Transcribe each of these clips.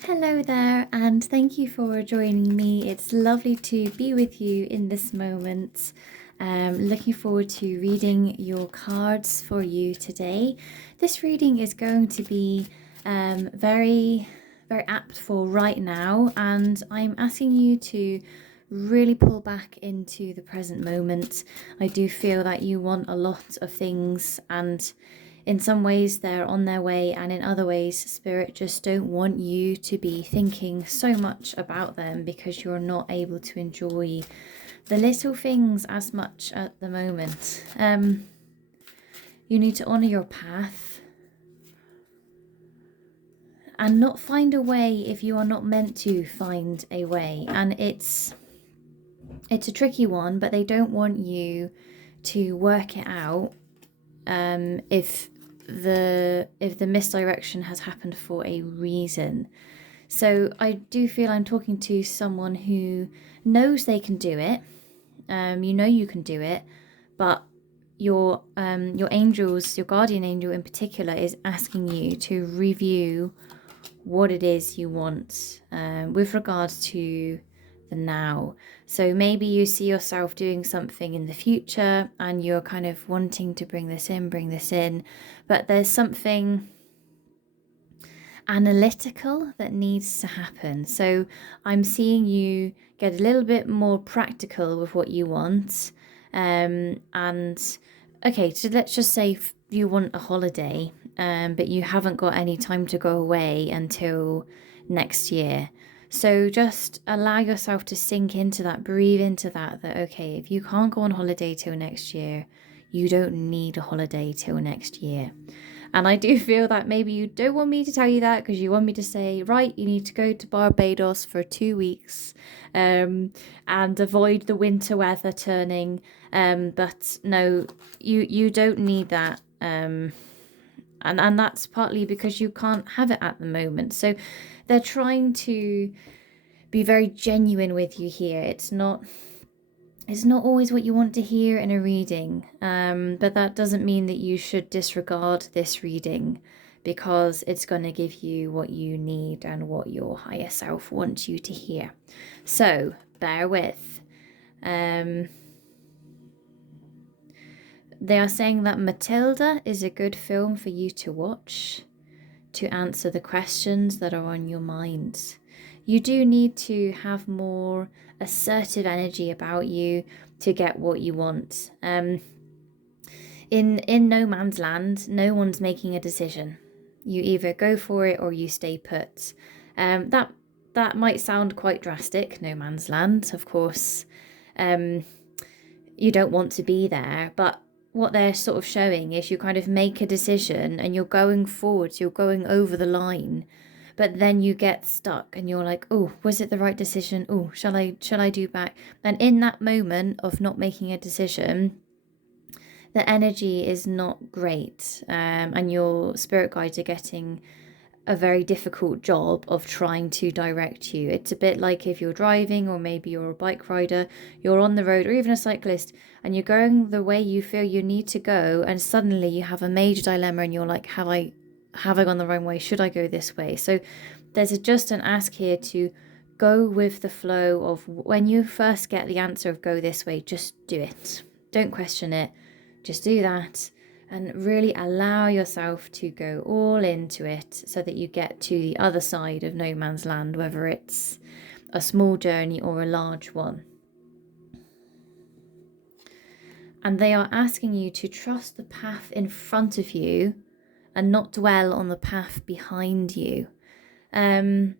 Hello there, and thank you for joining me. It's lovely to be with you in this moment. Looking forward to reading your cards for you today. This reading is going to be very, very apt for right now, and I'm asking you to really pull back into the present moment. I do feel that you want a lot of things, and in some ways they're on their way, and in other ways spirit just don't want you to be thinking so much about them because you're not able to enjoy the little things as much at the moment. You need to honor your path and not find a way if you are not meant to find a way. And it's a tricky one, but they don't want you to work it out if the misdirection has happened for a reason. So I do feel I'm talking to someone who knows they can do it. You know you can do it, but your angels, your guardian angel in particular, is asking you to review what it is you want with regards to the now. So maybe you see yourself doing something in the future and you're kind of wanting to bring this in, but there's something analytical that needs to happen. So I'm seeing you get a little bit more practical with what you want. And okay, so let's just say you want a holiday, but you haven't got any time to go away until next year. So just allow yourself to sink into that, breathe into that, okay, if you can't go on holiday till next year, you don't need a holiday till next year. And I do feel that maybe you don't want me to tell you that because you want me to say, right, you need to go to Barbados for 2 weeks and avoid the winter weather turning. But no, you don't need that. And that's partly because you can't have it at the moment. So they're trying to be very genuine with you here. It's not always what you want to hear in a reading, but that doesn't mean that you should disregard this reading because it's going to give you what you need and what your higher self wants you to hear. So bear with. They are saying that Matilda is a good film for you to watch to answer the questions that are on your mind. You do need to have more assertive energy about you to get what you want. In no man's land, no one's making a decision. You either go for it or you stay put. That might sound quite drastic, no man's land, of course. You don't want to be there, but what they're sort of showing is you kind of make a decision and you're going forwards, you're going over the line, but then you get stuck and you're like, oh, was it the right decision? Oh, shall I do back? And in that moment of not making a decision, the energy is not great, and your spirit guides are getting a very difficult job of trying to direct you. It's a bit like if you're driving, or maybe you're a bike rider, you're on the road, or even a cyclist, and you're going the way you feel you need to go, and suddenly you have a major dilemma and you're like, have I gone the wrong way? Should I go this way? So there's just an ask here to go with the flow of when you first get the answer of go this way, just do it. Don't question it. Just do that. And really allow yourself to go all into it so that you get to the other side of no man's land, whether it's a small journey or a large one. And they are asking you to trust the path in front of you and not dwell on the path behind you. In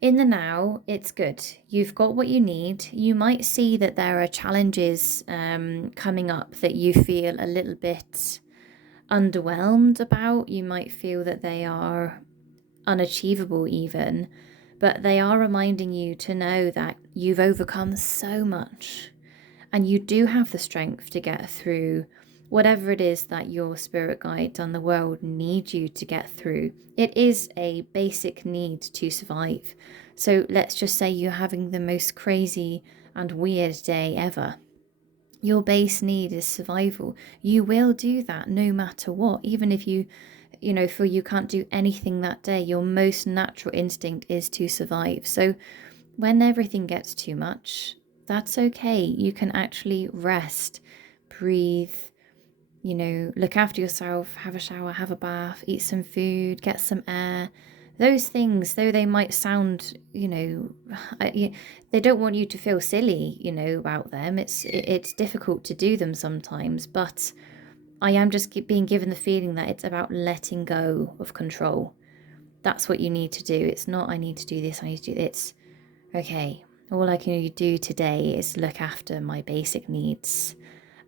the now, it's good. You've got what you need. You might see that there are challenges coming up that you feel a little bit underwhelmed about. You might feel that they are unachievable even, but they are reminding you to know that you've overcome so much and you do have the strength to get through whatever it is that your spirit guides and the world need you to get through. It is a basic need to survive. So let's just say you're having the most crazy and weird day ever. Your base need is survival. You will do that no matter what, even if you feel you can't do anything that day, your most natural instinct is to survive. So when everything gets too much, that's okay. You can actually rest, breathe, look after yourself, have a shower, have a bath, eat some food, get some air. Those things, though they might sound, they don't want you to feel silly, about them. It's difficult to do them sometimes, but I am just being given the feeling that it's about letting go of control. That's what you need to do. It's not, I need to do this, I need to do this. It's, okay, all I can do today is look after my basic needs.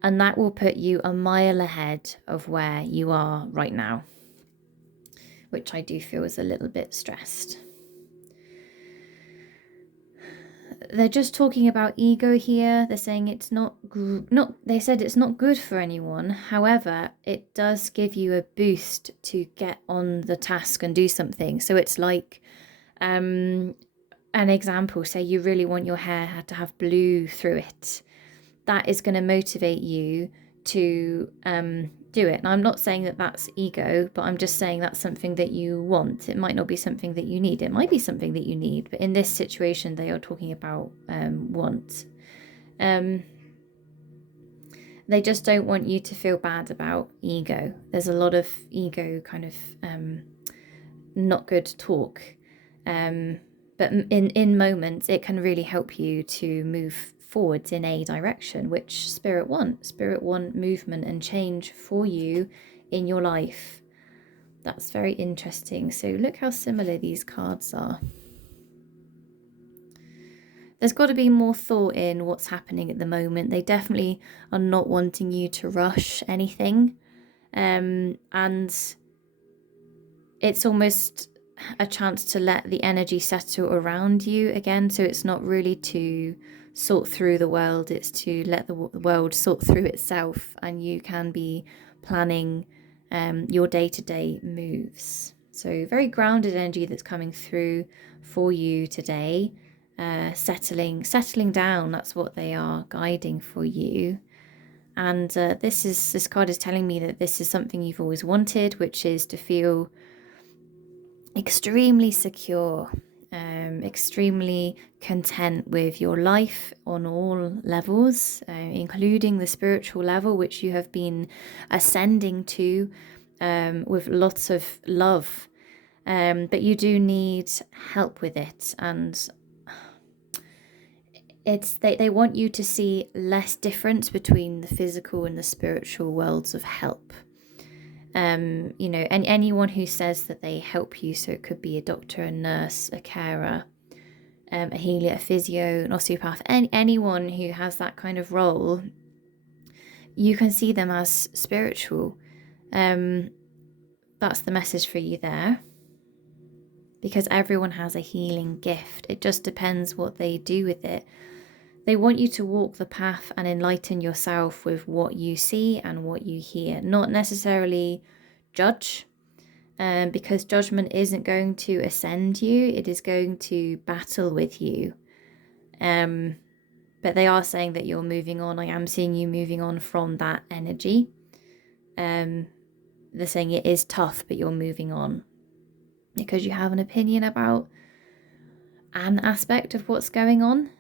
And that will put you a mile ahead of where you are right now, which I do feel is a little bit stressed. They're just talking about ego here. They're saying it's they said it's not good for anyone. However, it does give you a boost to get on the task and do something. So it's like an example, say you really want your hair to have blue through it. That is going to motivate you to do it. And I'm not saying that that's ego, but I'm just saying that's something that you want. It might not be something that you need. It might be something that you need, but in this situation, they are talking about want. They just don't want you to feel bad about ego. There's a lot of ego kind of not good talk. But in moments, it can really help you to move forwards in a direction, which Spirit want movement and change for you in your life. That's very interesting. So look how similar these cards are. There's got to be more thought in what's happening at the moment. They definitely are not wanting you to rush anything. And it's almost a chance to let the energy settle around you again. So it's not really to sort through the world, it's to let the world sort through itself, and you can be planning your day-to-day moves. So very grounded energy that's coming through for you today. Settling down, that's what they are guiding for you. And this card is telling me that this is something you've always wanted, which is to feel extremely secure, extremely content with your life on all levels, including the spiritual level, which you have been ascending to with lots of love. But you do need help with it, and they want you to see less difference between the physical and the spiritual worlds of help. And anyone who says that they help you, so it could be a doctor, a nurse, a carer, a healer, a physio, an osteopath, anyone who has that kind of role, you can see them as spiritual. That's the message for you there, because everyone has a healing gift. It just depends what they do with it. They want you to walk the path and enlighten yourself with what you see and what you hear, not necessarily judge, because judgment isn't going to ascend you, it is going to battle with you. But they are saying that you're moving on. I am seeing you moving on from that energy. They're saying it is tough, but you're moving on because you have an opinion about an aspect of what's going on.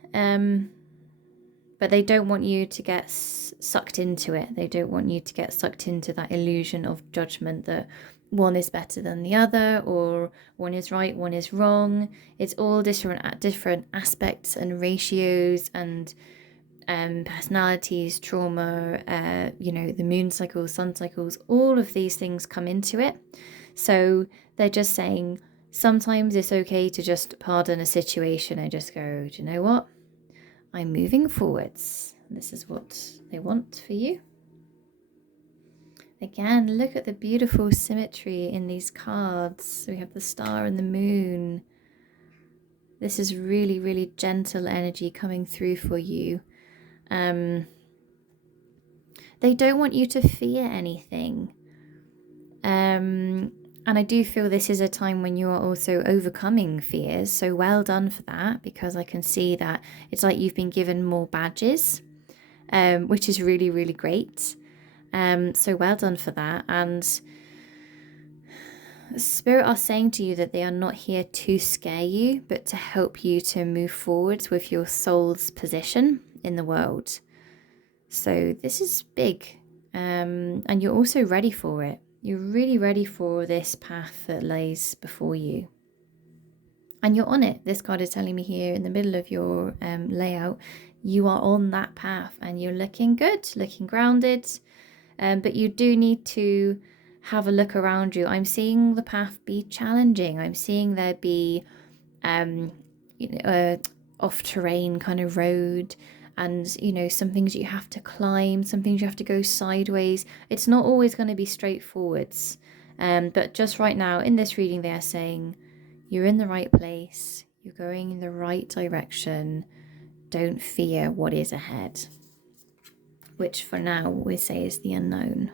But they don't want you to get sucked into it. They don't want you to get sucked into that illusion of judgment that one is better than the other, or one is right, one is wrong. It's all different aspects and ratios and personalities, trauma, the moon cycles, sun cycles, all of these things come into it. So they're just saying sometimes it's okay to just pardon a situation and just go, do you know what? I'm moving forwards. This is what they want for you. Again, look at the beautiful symmetry in these cards. We have the star and the moon. This is really, really gentle energy coming through for you. They don't want you to fear anything. And I do feel this is a time when you are also overcoming fears. So well done for that, because I can see that it's like you've been given more badges, which is really, really great. So well done for that. And Spirit are saying to you that they are not here to scare you, but to help you to move forwards with your soul's position in the world. So this is big, and you're also ready for it. You're really ready for this path that lays before you. And you're on it. This card is telling me here in the middle of your layout, you are on that path and you're looking good, looking grounded. But you do need to have a look around you. I'm seeing the path be challenging. I'm seeing there be off-terrain kind of road, and some things you have to climb, some things you have to go sideways. It's not always going to be straightforwards. But just right now in this reading, they are saying you're in the right place, you're going in the right direction. Don't fear what is ahead, which for now we say is the unknown.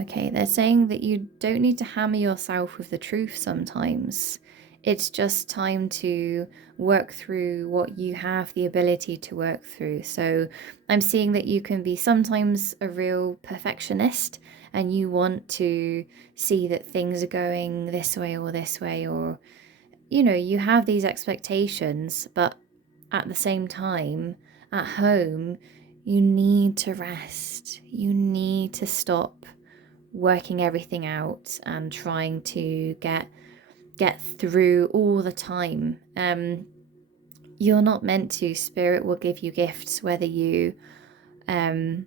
Okay, they're saying that you don't need to hammer yourself with the truth sometimes. It's just time to work through what you have the ability to work through. So I'm seeing that you can be sometimes a real perfectionist and you want to see that things are going this way, or you have these expectations, but at the same time, at home, you need to rest. You need to stop working everything out and trying to get through all the time. You're not meant to. Spirit will give you gifts whether you kind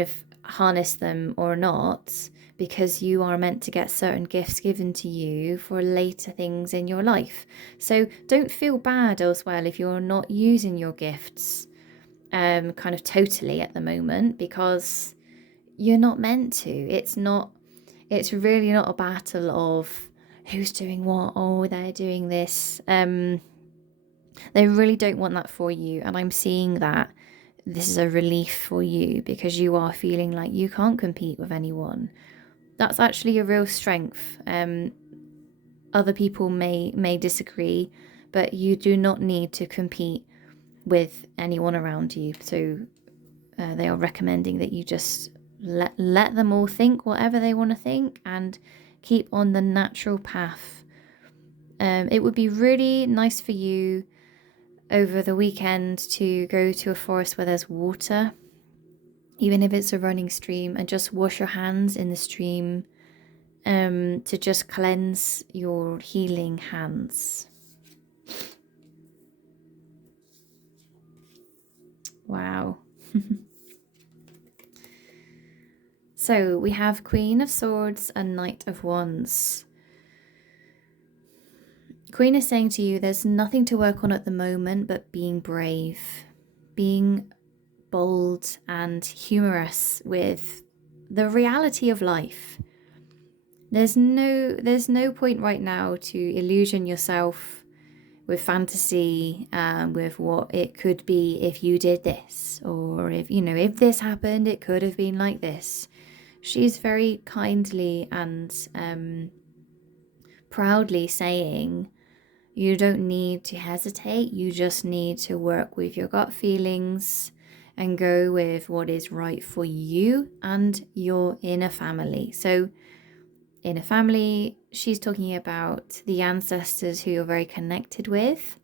of harness them or not, because you are meant to get certain gifts given to you for later things in your life. So don't feel bad as well if you're not using your gifts kind of totally at the moment, because you're not meant to. It's really not a battle of who's doing what. Oh, they're doing this. They really don't want that for you, and I'm seeing that this is a relief for you because you are feeling like you can't compete with anyone. That's actually a real strength. Other people may disagree, but you do not need to compete with anyone around you. So they are recommending that you just let them all think whatever they want to think and keep on the natural path. It would be really nice for you over the weekend to go to a forest where there's water, even if it's a running stream, and just wash your hands in the stream to just cleanse your healing hands. Wow. So we have Queen of Swords and Knight of Wands. Queen is saying to you there's nothing to work on at the moment but being brave, being bold and humorous with the reality of life. There's no point right now to illusion yourself with fantasy, with what it could be if you did this, or if this happened, it could have been like this. She's very kindly and proudly saying you don't need to hesitate. You just need to work with your gut feelings and go with what is right for you and your inner family. So in a family, she's talking about the ancestors who you're very connected with,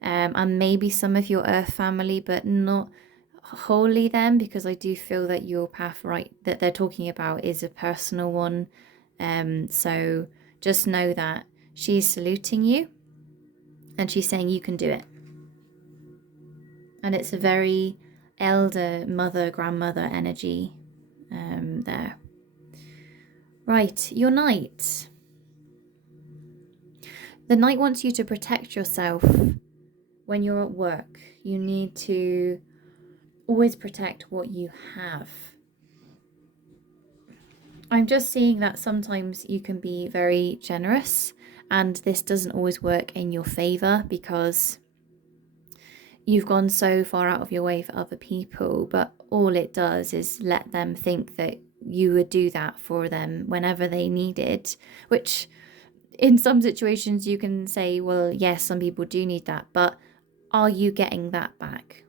and maybe some of your earth family, but not wholly them, because I do feel that your path that they're talking about is a personal one. So just know that she's saluting you and she's saying you can do it. And it's a very elder, mother, grandmother energy there. Right, your knight. The knight wants you to protect yourself when you're at work. You need to always protect what you have. I'm just seeing that sometimes you can be very generous, and this doesn't always work in your favor because you've gone so far out of your way for other people, but all it does is let them think that you would do that for them whenever they need it, which in some situations you can say, well, yes, some people do need that, but are you getting that back?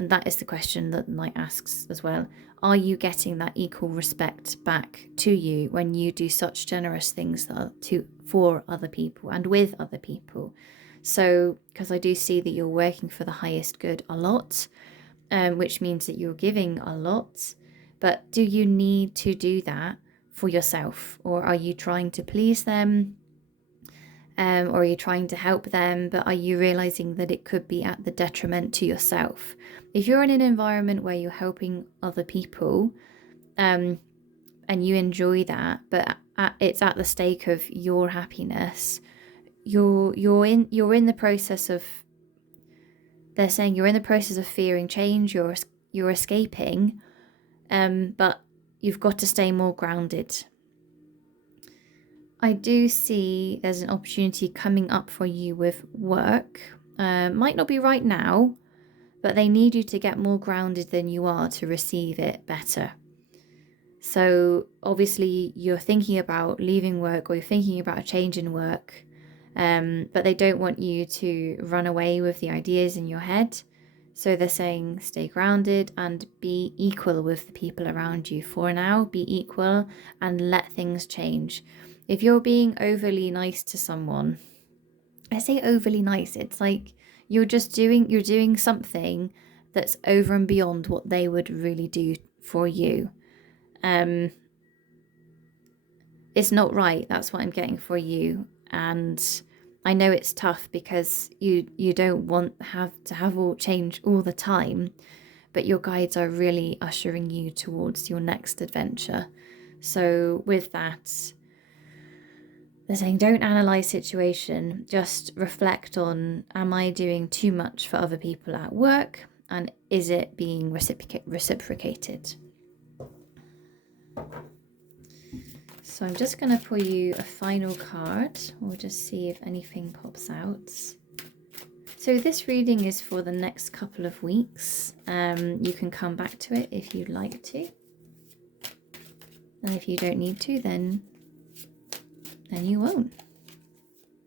and that is the question that the Knight asks as well. Are you getting that equal respect back to you when you do such generous things for other people and with other people? So, because I do see that you're working for the highest good a lot, which means that you're giving a lot. But do you need to do that for yourself? Or are you trying to please them? Or are you trying to help them, but are you realizing that it could be at the detriment to yourself? If you're in an environment where you're helping other people, and you enjoy that, but it's at the stake of your happiness, you're in the process of. They're saying you're in the process of fearing change. You're escaping, but you've got to stay more grounded. I do see there's an opportunity coming up for you with work. Might not be right now, but they need you to get more grounded than you are to receive it better. So obviously you're thinking about leaving work, or you're thinking about a change in work, but they don't want you to run away with the ideas in your head. So they're saying stay grounded and be equal with the people around you. For now, be equal and let things change. If you're being overly nice to someone, I say overly nice, it's like you're doing something that's over and beyond what they would really do for you. It's not right. That's what I'm getting for you. And I know it's tough because you don't want to have all change all the time, but your guides are really ushering you towards your next adventure. So with that, they're saying don't analyze situation, just reflect on, am I doing too much for other people at work, and is it being reciprocated? So I'm just going to pull you a final card. We'll just see if anything pops out. So this reading is for the next couple of weeks. You can come back to it if you'd like to. And if you don't need to, then you won't.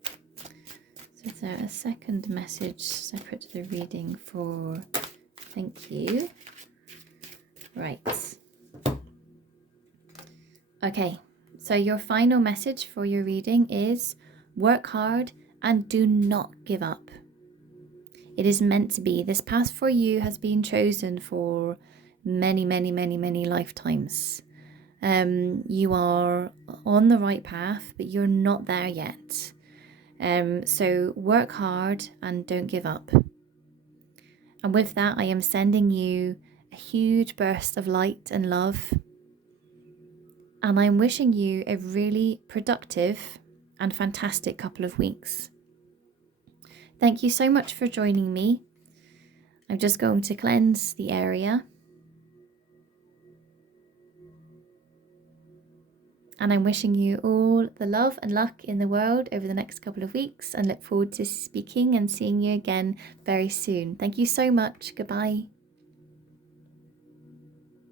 So is there a second message separate to the reading for thank you? Right. Okay. So your final message for your reading is work hard and do not give up. It is meant to be. This path for you has been chosen for many, many, many, many lifetimes. You are on the right path, but you're not there yet. So work hard and don't give up. And with that, I am sending you a huge burst of light and love. And I'm wishing you a really productive and fantastic couple of weeks. Thank you so much for joining me. I'm just going to cleanse the area. And I'm wishing you all the love and luck in the world over the next couple of weeks, and look forward to speaking and seeing you again very soon. Thank you so much. Goodbye.